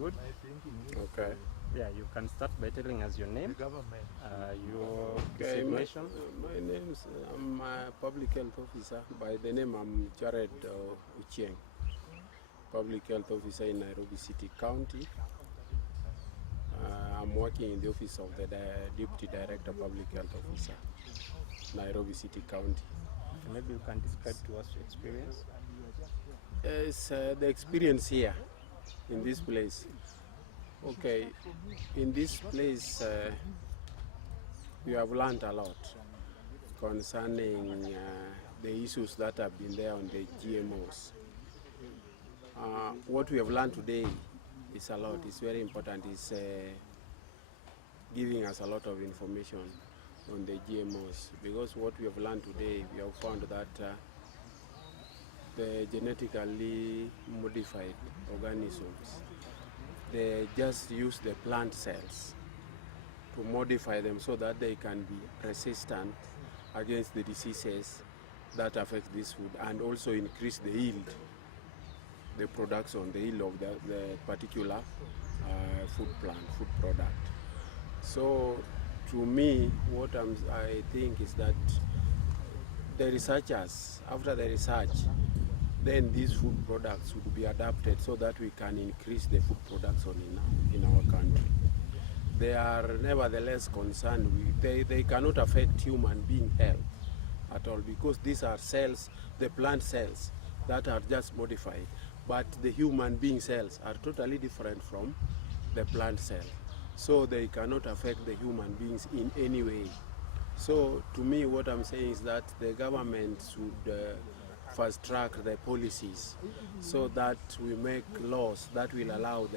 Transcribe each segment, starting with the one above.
good. Okay. Yeah, you can start by telling us your name, your designation. My name's I'm a public health officer. By the name, I'm Jared Uchieng, public health officer in Nairobi City County. I'm working in the office of the Deputy Director Public Health Officer, Nairobi City County. Maybe you can describe to us your experience. It's the experience here in this place. Okay, in this place we have learned a lot concerning the issues that have been there on the GMOs. What we have learned today is a lot. It's very important. It's giving us a lot of information on the GMOs, because what we have learned today, we have found that the genetically modified organisms, they just use the plant cells to modify them so that they can be resistant against the diseases that affect this food, and also increase the yield, the production, the yield of the particular food product. So to me, what I think is that the researchers, after the research, then these food products would be adapted so that we can increase the food production in our country. They are nevertheless concerned with, they cannot affect human being health at all, because these are cells, the plant cells that are just modified, but the human being cells are totally different from the plant cell. So they cannot affect the human beings in any way. So to me, what I'm saying is that the government should fast track the policies so that we make laws that will allow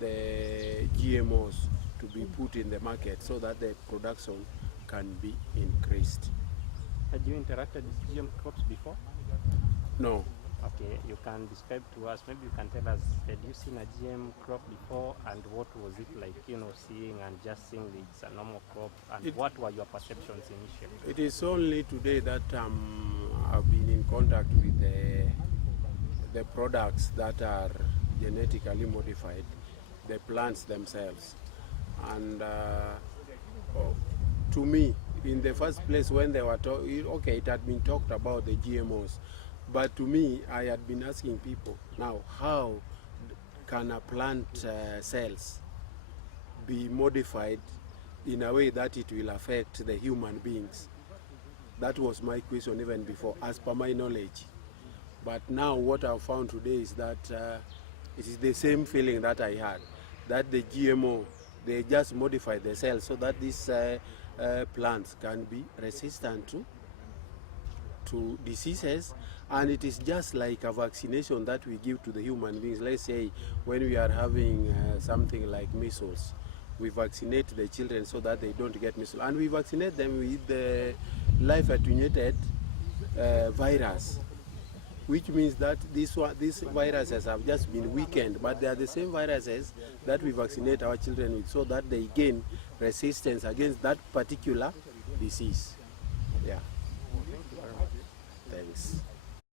the GMOs to be put in the market so that the production can be increased. Had you interacted with GM crops before? No. Okay, you can describe to us, maybe you can tell us, had you seen a GM crop before, and what was it like, seeing and just seeing it's a normal crop, and what were your perceptions initially? It is only today that I've been in contact with the products that are genetically modified, the plants themselves. And to me, in the first place, when they were okay, it had been talked about the GMOs, but to me, I had been asking people, now, how can a plant cells be modified in a way that it will affect the human beings? That was my question even before, as per my knowledge. But now what I've found today is that it is the same feeling that I had, that the GMO, they just modify the cells so that these plants can be resistant to diseases, and it is just like a vaccination that we give to the human beings. Let's say when we are having something like measles, we vaccinate the children so that they don't get measles, and we vaccinate them with the live attenuated virus, which means that these viruses have just been weakened, but they are the same viruses that we vaccinate our children with so that they gain resistance against that particular disease. Yeah. Thanks.